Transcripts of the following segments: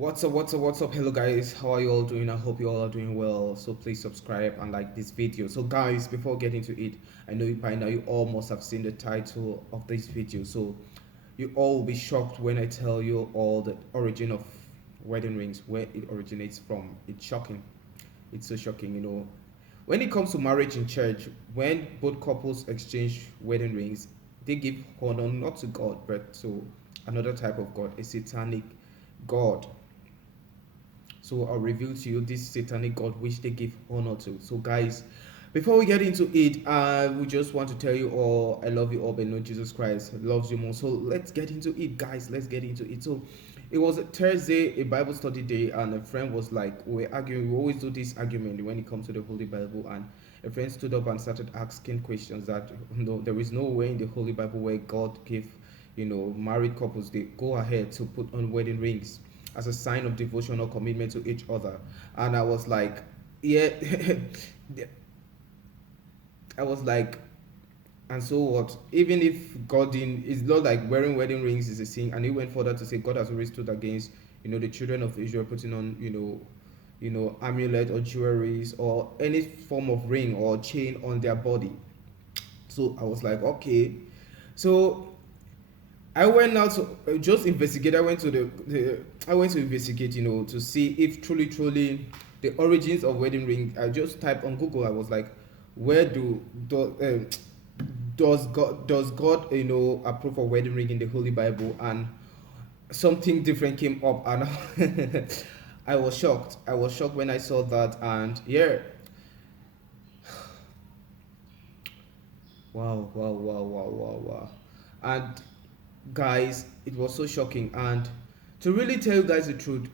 What's up? Hello guys, how are you all doing? I hope you all are doing well. So please subscribe and like this video. So guys, before getting to it, I know by now you all must have seen the title of this video. So you all will be shocked when I tell you all the origin of wedding rings, where it originates from. It's shocking. It's so shocking, When it comes to marriage in church, when both couples exchange wedding rings, they give honor not to God but to another type of God, a satanic God. So I'll reveal to you this satanic god which they give honor to. So guys, before we get into it, I would just want to tell you all I love you all, but know Jesus Christ loves you more. So let's get into it, guys. Let's get into it. So it was a Thursday, a Bible study day, and a friend was like, we're arguing. We always do this argument when it comes to the Holy Bible, and a friend stood up and started asking questions that no, there is no way in the Holy Bible where God gave, married couples they go ahead to put on wedding rings as a sign of devotion or commitment to each other. And I was like, yeah, I was like, and so what? Even if God didn't, it's not like wearing wedding rings is a sin. And he went further to say God has already stood against, the children of Israel putting on, amulet or jewelries or any form of ring or chain on their body. So I was like, okay. So I went out to just investigate. I went to I went to investigate, to see if truly the origins of wedding ring. I just typed on Google. I was like, where does God approve of wedding ring in the Holy Bible? And something different came up, and I was shocked. I was shocked when I saw that, and yeah, wow. And guys, it was so shocking. And to really tell you guys the truth,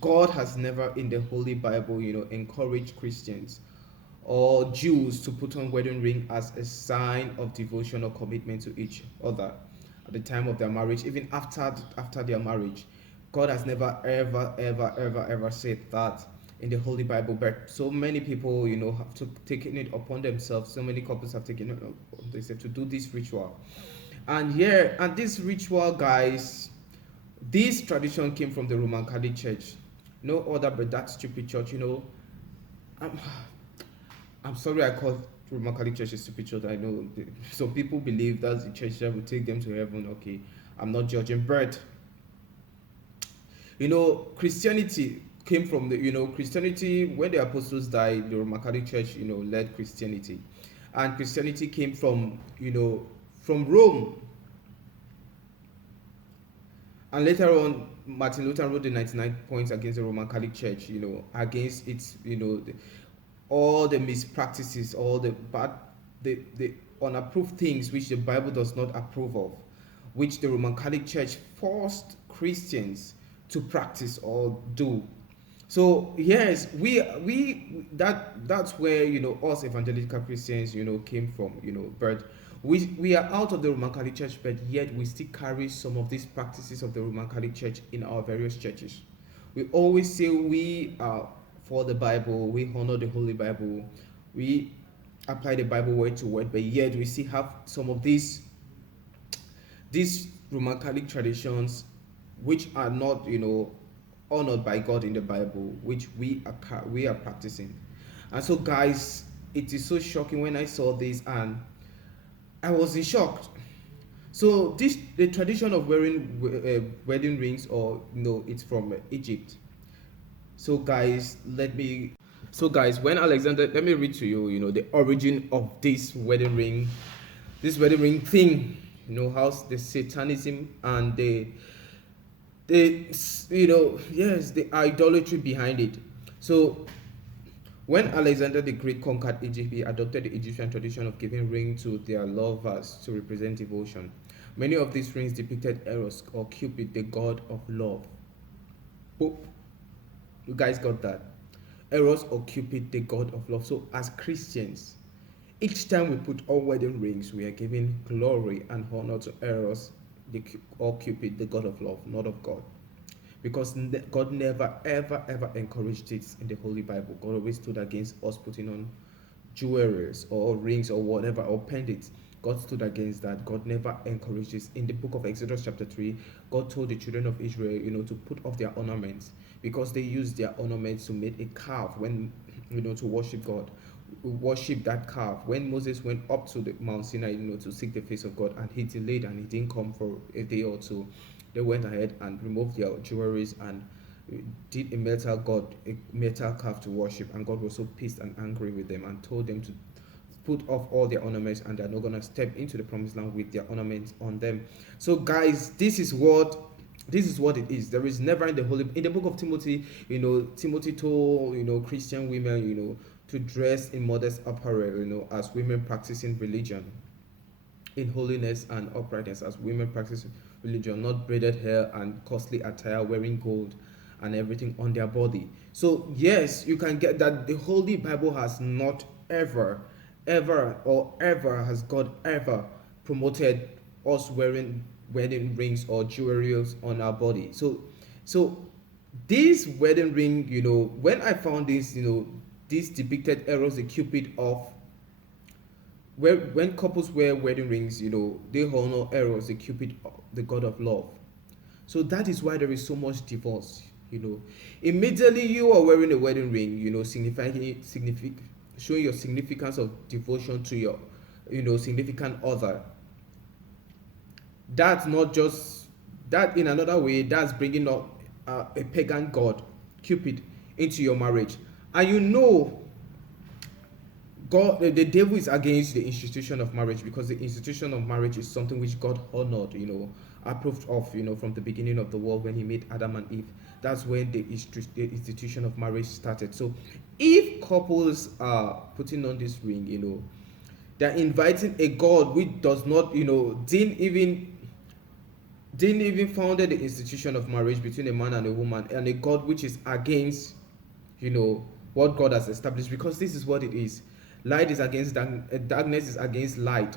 God has never in the Holy Bible, encouraged Christians or Jews to put on wedding ring as a sign of devotion or commitment to each other at the time of their marriage, even after their marriage. God has never ever said that in the Holy Bible. But so many people, have taken it upon themselves. So many couples have taken it upon themselves to do this ritual. And yeah, and this ritual, guys, this tradition came from the Roman Catholic Church. No other but that stupid church, I'm, I'm sorry I called Roman Catholic Church a stupid church. I know some people believe that's the church that will take them to heaven. Okay, I'm not judging, but Christianity came from the, Christianity, when the apostles died, the Roman Catholic Church, led Christianity. And Christianity came from Rome. And later on, Martin Luther wrote the 99 points against the Roman Catholic Church, against its, all the mispractices, all the bad, the unapproved things which the Bible does not approve of, which the Roman Catholic Church forced Christians to practice or do. So yes, that's where us evangelical Christians came from, but we are out of the Roman Catholic Church, but yet we still carry some of these practices of the Roman Catholic Church in our various churches. We always say we are for the Bible, we honor the Holy Bible, we apply the Bible word to word, but yet we still have some of these Roman Catholic traditions which are not honored by God in the Bible, which we are practicing. And so guys, it is so shocking when I saw this, and I was in shock. So the tradition of wearing wedding rings, or it's from Egypt. So guys, when Alexander, let me read to you, the origin of this wedding ring thing. How the satanism and the idolatry behind it. So when Alexander the Great conquered Egypt, he adopted the Egyptian tradition of giving rings to their lovers to represent devotion. Many of these rings depicted Eros or Cupid, the god of love. Boop. You guys got that? Eros or Cupid, the god of love. So as Christians, each time we put on wedding rings, we are giving glory and honor to Eros or Cupid, the god of love, not of God. Because God never ever encouraged it in the Holy Bible. God always stood against us putting on jewelries or rings or whatever or pendants God stood against that. God never encouraged this. In the book of Exodus chapter 3, God told the children of Israel, to put off their ornaments, because they used their ornaments to make a calf when, to worship God, worship that calf. When Moses went up to the Mount Sinai, to seek the face of God, and he delayed and he didn't come for a day or two, they went ahead and removed their jewelries and did a metal calf to worship, and God was so pissed and angry with them and told them to put off all their ornaments, and they're not gonna step into the promised land with their ornaments on them. So guys, this is what it is. There is never in the book of Timothy, Timothy told Christian women, to dress in modest apparel, as women practicing religion, in holiness and uprightness, as women practice religion, not braided hair and costly attire, wearing gold and everything on their body. So yes, you can get that. The Holy Bible has not ever has God ever promoted us wearing wedding rings or jewelry on our body. So this wedding ring, when I found this, this depicted Eros the Cupid of, where when couples wear wedding rings, they honor Eros the Cupid, the god of love. So that is why there is so much divorce. Immediately you are wearing a wedding ring, showing your significance of devotion to your, significant other. That's not just that. In another way, that's bringing up a pagan god, Cupid, into your marriage, and God, the devil is against the institution of marriage, because the institution of marriage is something which God honored, approved of, from the beginning of the world when He made Adam and Eve. That's when the institution of marriage started. So, if couples are putting on this ring, they're inviting a God which does not, didn't even founded the institution of marriage between a man and a woman, and a God which is against, what God has established, because this is what it is. Light is against darkness is against light,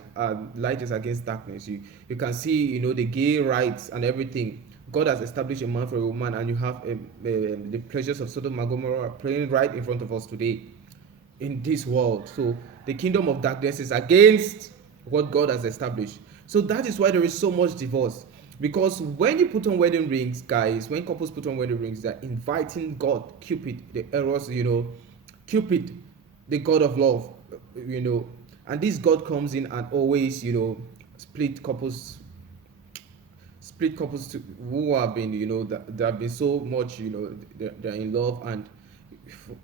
light is against darkness. You can see, the gay rights and everything. God has established a man for a woman, and you have the pleasures of Sodom and Gomorrah playing right in front of us today in this world. So the kingdom of darkness is against what God has established. So that is why there is so much divorce. Because when you put on wedding rings, guys, when couples put on wedding rings, they're inviting God, Cupid, the Eros, Cupid, the god of love, and this God comes in and always, split couples to, who have been, that have been so much, they're in love, and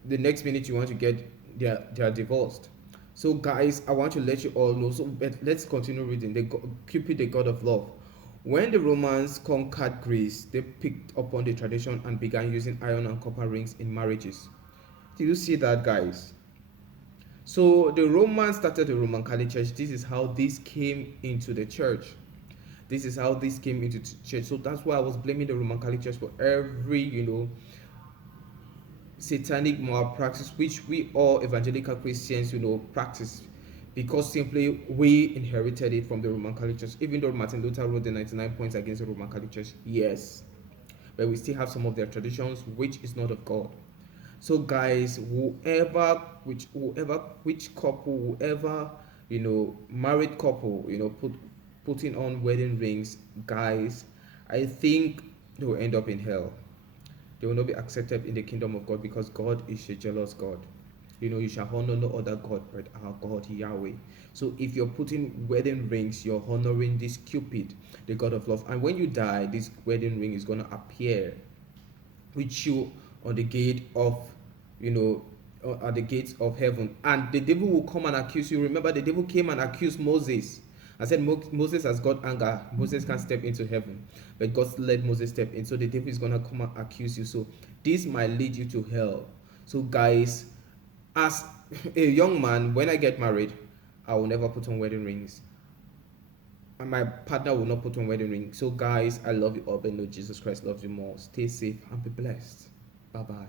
the next minute you want to get, they're divorced. So guys, I want to let you all know. So let's continue reading. Cupid, the god of love. When the Romans conquered Greece, they picked up on the tradition and began using iron and copper rings in marriages. Do you see that, guys? So the Romans started the Roman Catholic Church. This is how this came into the church. This is how this came into the church. So that's why I was blaming the Roman Catholic Church for every, satanic malpractice which we all evangelical Christians, practice, because simply we inherited it from the Roman Catholic Church. Even though Martin Luther wrote the 99 points against the Roman Catholic Church, yes, but we still have some of their traditions which is not of God. So guys, which couple, whoever, married couple, putting on wedding rings, guys, I think they will end up in hell. They will not be accepted in the kingdom of God, because God is a jealous God. You shall honor no other God but our God Yahweh. So if you're putting wedding rings, you're honoring this Cupid, the god of love. And when you die, this wedding ring is going to appear with you on the gate of, at the gates of heaven. And the devil will come and accuse you. Remember, the devil came and accused Moses. I said Moses has got anger. Moses can't step into heaven, but God let Moses step in. So the devil is going to come and accuse you. So this might lead you to hell. So guys, as a young man, when I get married, I will never put on wedding rings, and my partner will not put on wedding rings. So guys, I love you all, but know Jesus Christ loves you more. Stay safe and be blessed. Bye bye.